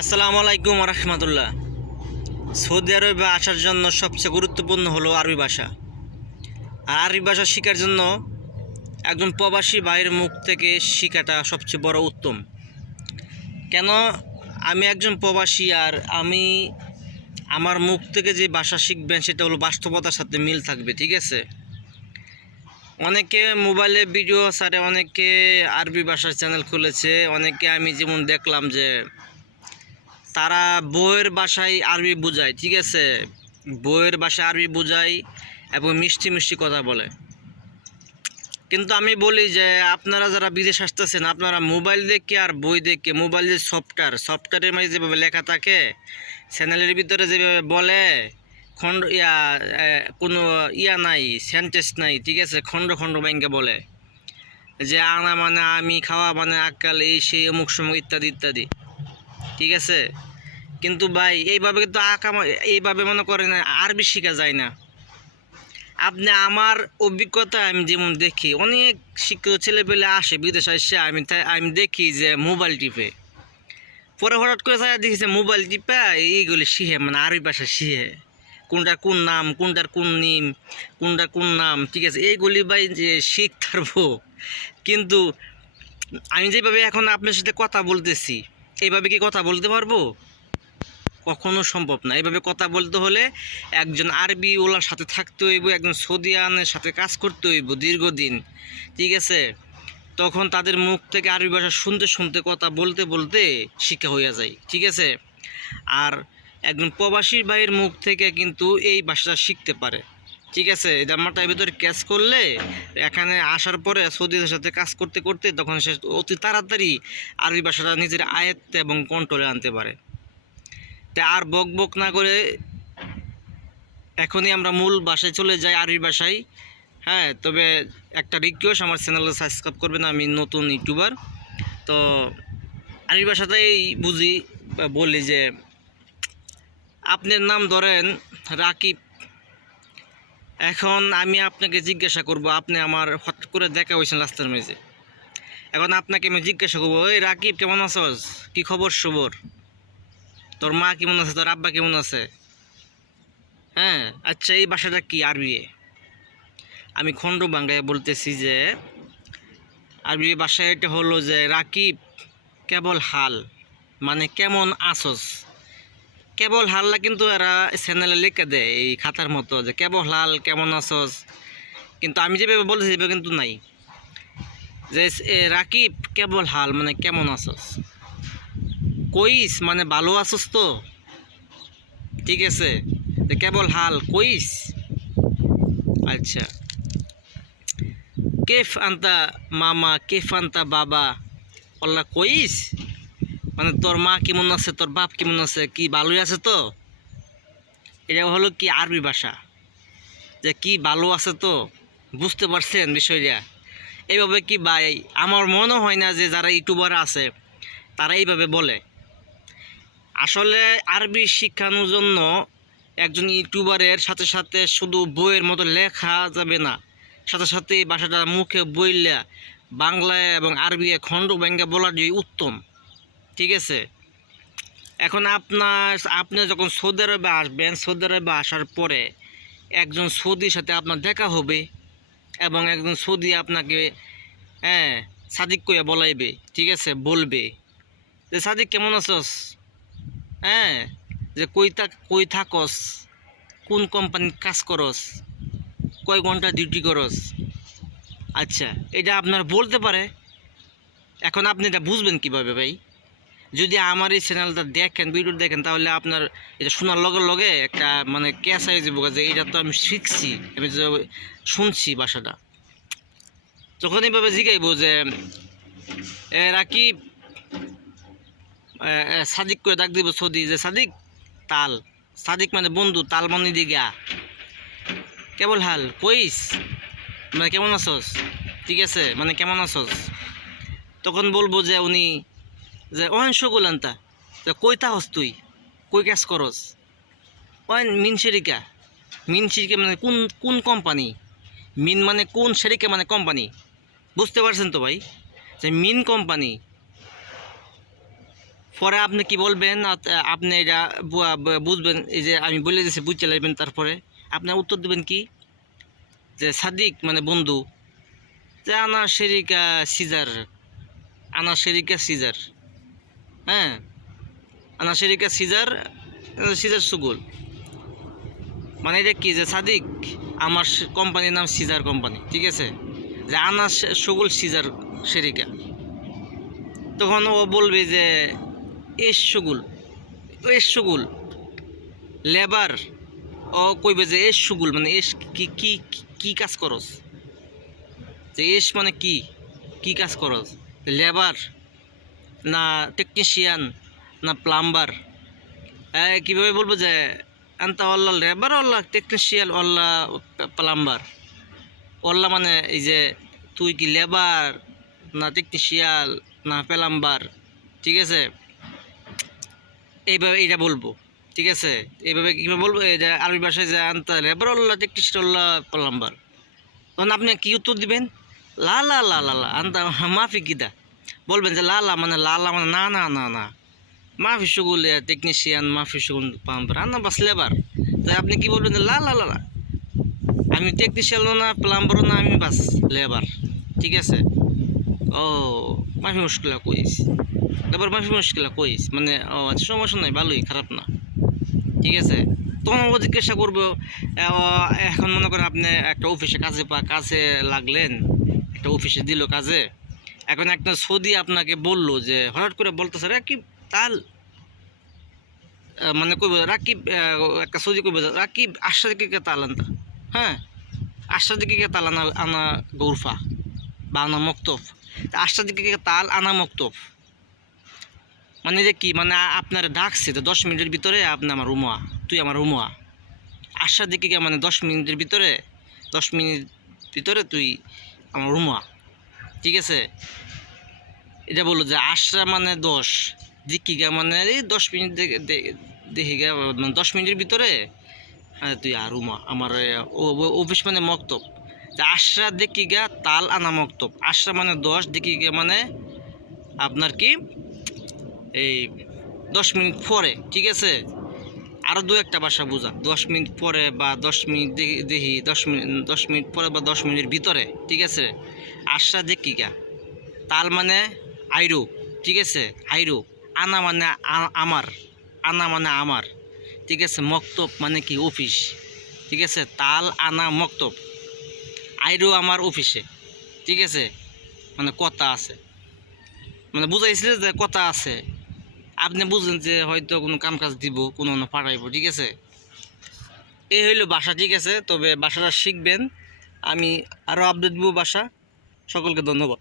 আসসালামু আলাইকুম রহমতুল্লাহ। সৌদি আরবে আসার জন্য সবচেয়ে গুরুত্বপূর্ণ হলো আরবি ভাষা। আর আরবি ভাষা শেখার জন্য একজন প্রবাসী ভাইয়ের মুখ থেকে শেখাটা সবচেয়ে বড় উত্তম। কেন? আমি একজন প্রবাসী, আর আমার মুখ থেকে যে ভাষা শিখবেন সেটা হলো বাস্তবতার সাথে মিল থাকবে, ঠিক আছে? অনেকে মোবাইলে ভিডিও ছাড়ে, অনেকে আরবি ভাষার চ্যানেল খুলেছে, অনেকে আমি যেমন দেখলাম যে তারা বইয়ের ভাষায় আরবি বোঝায়, ঠিক আছে? বইয়ের ভাষায় আরবি বোঝায় এবং মিষ্টি মিষ্টি কথা বলে। কিন্তু আমি বলি যে আপনারা যারা বিদেশ আসতেছেন, আপনারা মোবাইল দেখে আর বই দেখে, মোবাইল যে সফটওয়্যারের মাঝে যেভাবে লেখা থাকে, চ্যানেলের ভিতরে যেভাবে বলে, খণ্ড কোনো নাই, সেন্টেন্স নাই, ঠিক আছে? খণ্ড খণ্ড ব্যাংকে বলে যে আনা মানে আমি, খাওয়া মানে আকাল, এই সেই অমুক সময় ইত্যাদি ইত্যাদি, ঠিক আছে? কিন্তু ভাই এইভাবে কিন্তু এইভাবে মনে করেন আরবি শেখা যায় না। আপনি আমার অভিজ্ঞতা আমি যেমন দেখি, অনেক শিক্ষিত ছেলেপেলে আসে বিদেশে এসে, আমি দেখি যে মোবাইল টিপে, পরে হঠাৎ করে দেখি যে মোবাইল টিপে এইগুলি শিখে, মানে আরবি ভাষা শিখে, কোনটার কোন নাম, কোনটার কোন নিম, কোনটার কোন নাম, ঠিক আছে? এইগুলি ভাই যে শিখতে পারবো, কিন্তু আমি যেভাবে এখন আপনার সাথে কথা বলতেছি, এইভাবে কি কথা বলতে পারবো? কখনো সম্ভব না। এইভাবে কথা বলতে হলে একজন আরবি ওলার সাথে থাকতে হইব, একজন সৌদিয়ানের সাথে কাজ করতে হইব দীর্ঘদিন, ঠিক আছে? তখন তাদের মুখ থেকে আরবি ভাষা শুনতে শুনতে, কথা বলতে বলতে শিক্ষা হইয়া যায়, ঠিক আছে? আর একজন প্রবাসী ভাইয়ের মুখ থেকে কিন্তু এই ভাষাটা শিখতে পারে, ঠিক আছে? এটা মাথার ভিতরে ক্যাচ করলে এখানে আসার পরে সৌদিদের সাথে কাজ করতে করতে তখন সে অতি তাড়াতাড়ি আরবি ভাষাটা নিজের আয়ত্তে এবং কন্ট্রোলে আনতে পারে। তা আর বক বক না করে এখনই আমরা মূল ভাষায় চলে যাই, আরবি ভাষায়। হ্যাঁ, তবে একটা রিকোয়েস্ট, আমার চ্যানেলটা সাবস্ক্রাইব করবেন, আমি নতুন ইউটিউবার। তো আরবি ভাষাতেই বুঝি বলি যে আপনার নাম ধরেন রাকিব। এখন আমি আপনাকে জিজ্ঞাসা করব, আপনি আমার হঠাৎ করে দেখা হয়েছেন রাস্তার মেঝে, এখন আপনাকে আমি জিজ্ঞাসা করবো, ওই রাকিব কেমন আছস, কি খবর সবর, তোর মা কেমন আছে, তোর আব্বা কেমন আছে? হ্যাঁ, আচ্ছা, এই ভাষাটা কি আরবি? আমি খণ্ড বাংলায় বলতেছি যে আরবি ভাষায় এটা হলো যে রাকিব কেবল হাল, মানে কেমন আসস। কেবল হাল্লা কিন্তু এরা চ্যানেলে লিখে দেয় এই খাতার মতো, যে কেবল হাল কেমন আসস, কিন্তু আমি যেভাবে বলতেছি সেভাবে কিন্তু নাই। যে রাকিব কেবল হাল মানে কেমন আসস, কইস মানে ভালো আসস তো, ঠিক আছে? কেবল হাল কইস। আচ্ছা, কেফ আন্তা মামা, কেফ আন্তা বাবা, অল্লা কইস মানে তোর মা কেমন আছে, তোর বাপ কেমন আছে, কি ভালোই আছে তো? এটা হলো কি আরবি ভাষা, যে কি ভালো আছে তো, বুঝতে পারছেন বিষয়টা? এইভাবে কি ভাই, আমার মনে হয় না যে যারা ইউটিউবার আছে তারা এইভাবে বলে। আসলে আরবি শিখানোর জন্য একজন ইউটিউবারের সাথে সাথে শুধু বইয়ের মতো লেখা যাবে না, সাথে সাথে এই ভাষাটা মুখে বইলা বাংলায় এবং আরবি খণ্ড ব্যাঙ্গে বলা যে উত্তম, ঠিক আছে? এখন আপনি যখন সৌদি আরবে আসবেন, সৌদি আরবে আসার পরে একজন সৌদির সাথে আপনার দেখা হবে, এবং একজন সৌদি আপনাকে হ্যাঁ সাদিক কইয়া বলাইবে, ঠিক আছে? বলবে যে সাদিক কেমন আছস, হ্যাঁ, যে কই থাকস, কোন কোম্পানির কাজ করস, কয় ঘন্টা ডিউটি করস। আচ্ছা, এটা আপনার বলতে পারে। এখন আপনি এটা বুঝবেন কিভাবে ভাই? যদি আমার এই চ্যানেলটা দেখেন, ভিডিও দেখেন, তাহলে আপনার এটা শোনার লগে লগে একটা মানে ক্যাচ হয়ে যাবো যে এটা তো আমি শিখছি, আমি যে শুনছি ভাষাটা। তখন এইভাবে জিগাইবো যে রাকিব, সাদিক করে ডাক দিব সৌদি, যে সাদিক তাল, সাদিক মানে বন্ধু, তাল মানে দিঘা, কেবল হাল কইস মানে কেমন আছস, ঠিক আছে? মানে কেমন আছস। তখন বলবো যে উনি যে ওহেন শগুল আনতা, কই থাকস তুই, কই কাজ করস, ওহেন মিন শেরিকা। মিন শেরিকা মানে কোন কোন কোম্পানি, মিন মানে কোন, শেরিকা মানে কোম্পানি, বুঝতে পারছেন তো ভাই? যে মিন কোম্পানি, পরে আপনি কি বলবেন, আপনি এটা বুঝবেন, এই যে আমি বলে দিয়েছি বুঝতে লাগবেন, তারপরে আপনার উত্তর দেবেন কি, যে সাদিক মানে বন্ধু, যে আনা শেরিকা সিজার, আনা শেরিকা সিজার, হ্যাঁ, আনা শেরিকা সিজার, সিজার সুগুল, মানে এটা কি, যে সাদিক আমার কোম্পানির নাম সিজার কোম্পানি, ঠিক আছে, যে আনা সুগুল সিজার শেরিকা। তখন ও বলবে যে এস সুগুল, এস সুগুল লেবার। ও কইবে যে এস সুগুল মানে এস কি কি কি কাজ করস, যে এস মানে কি কি কাজ করস, লেবার না টেকনিশিয়ান না প্লাম্বার। কীভাবে বলবো যে আন্তা অল্লা লেবার অল্লা টেকনিশিয়ান অল্লা প্লাম্বার, অল্লা মানে এই যে তুই কি লেবার না টেকনিশিয়াল না প্লাম্বার, ঠিক আছে, এইভাবে এটা বলবো, ঠিক আছে, এইভাবে কীভাবে বলবো, এটা আরবি ভাষায় যে আন্তা লেবার অল্লা টেকনিশিয়ান অল্লা প্লাম্বার। তখন আপনি কি উত্তর দিবেন, লা লা লা লা লা আন্তা মাফি কিদা, বলবেন যে লালা মানে না না না না, মাফি সুগুল টেকনিশিয়ান মাফি সুগুল প্লাম্বার আন্না বাস লেবার। তাই আপনি কি বলবেন, যে লা লা লা লা আমি টেকনিশিয়ানও না প্লাম্বারও না, আমি বাস লেবার, ঠিক আছে। ও মাফি মুশকিলা কইস, এবার মাফি মুশকিলা কইস মানে ও আচ্ছা সমস্যা নাই, ভালোই, খারাপ না, ঠিক আছে। তখন ও জিজ্ঞাসা করবো, এখন মনে করেন আপনি একটা অফিসে কাজে লাগলেন, একটা অফিসে দিল কাজে, এখন একটা সৌদি আপনাকে বললো যে হঠাৎ করে বলতেছে রাকিব তাল, মানে কইব রাকিব, একটা সৌদি কইব রাকিব আশা দিকে তাল আনতা, হ্যাঁ আশা দিকে তাল আনা আনা গৌরফা বা আনা মক্তফ, আশা দিকে তাল আনা মক্তফ, মানে যে কি, মানে আপনার ডাকছে তো 10 মিনিটের ভিতরে আপনি আমার রুমা, তুই আমার রুমা, আশা দিকে মানে 10 মিনিটের ভিতরে, 10 মিনিট ভিতরে তুই আমার রুমা, ঠিক আছে। এটা বললো যে আশরা মানে 10, দিকিগা মানে এই 10 মিনিট দেখি গা, মানে 10 মিনিটের ভিতরে তুই আর রুমা আমার অফিস মানে মক্তব, আশরা দিকিগা তাল আনা মক্তব, আশরা মানে 10, দিকিগা মানে আপনার কি এই 10 মিনিট পরে, ঠিক আছে। আরও দু একটা ভাষা বোঝা, 10 মিনিট পরে বা 10 মিনিট দেখি 10 মিনিট পরে বা 10 মিনিটের ভিতরে, ঠিক আছে। আশরা দিকিগা, তাল মানে আইরু, ঠিক আছে, আইরু, আনা মানে আমার, আনা মানে আমার, ঠিক আছে, মক্তব মানে কি অফিস, ঠিক আছে, তাল আনা মক্তব, আইরু আমার অফিসে, ঠিক আছে, মানে কথা আছে, মানে বুঝাইছিল যে কথা আছে, আপনি বুঝলেন যে হয়তো কোনো কাম কাজ দিব, কোনো পাঠাইব, ঠিক আছে। এই হইলো ভাষা, ঠিক আছে। তবে ভাষাটা শিখবেন, আমি আরও আপডেট দিব ভাষা। সকলকে ধন্যবাদ।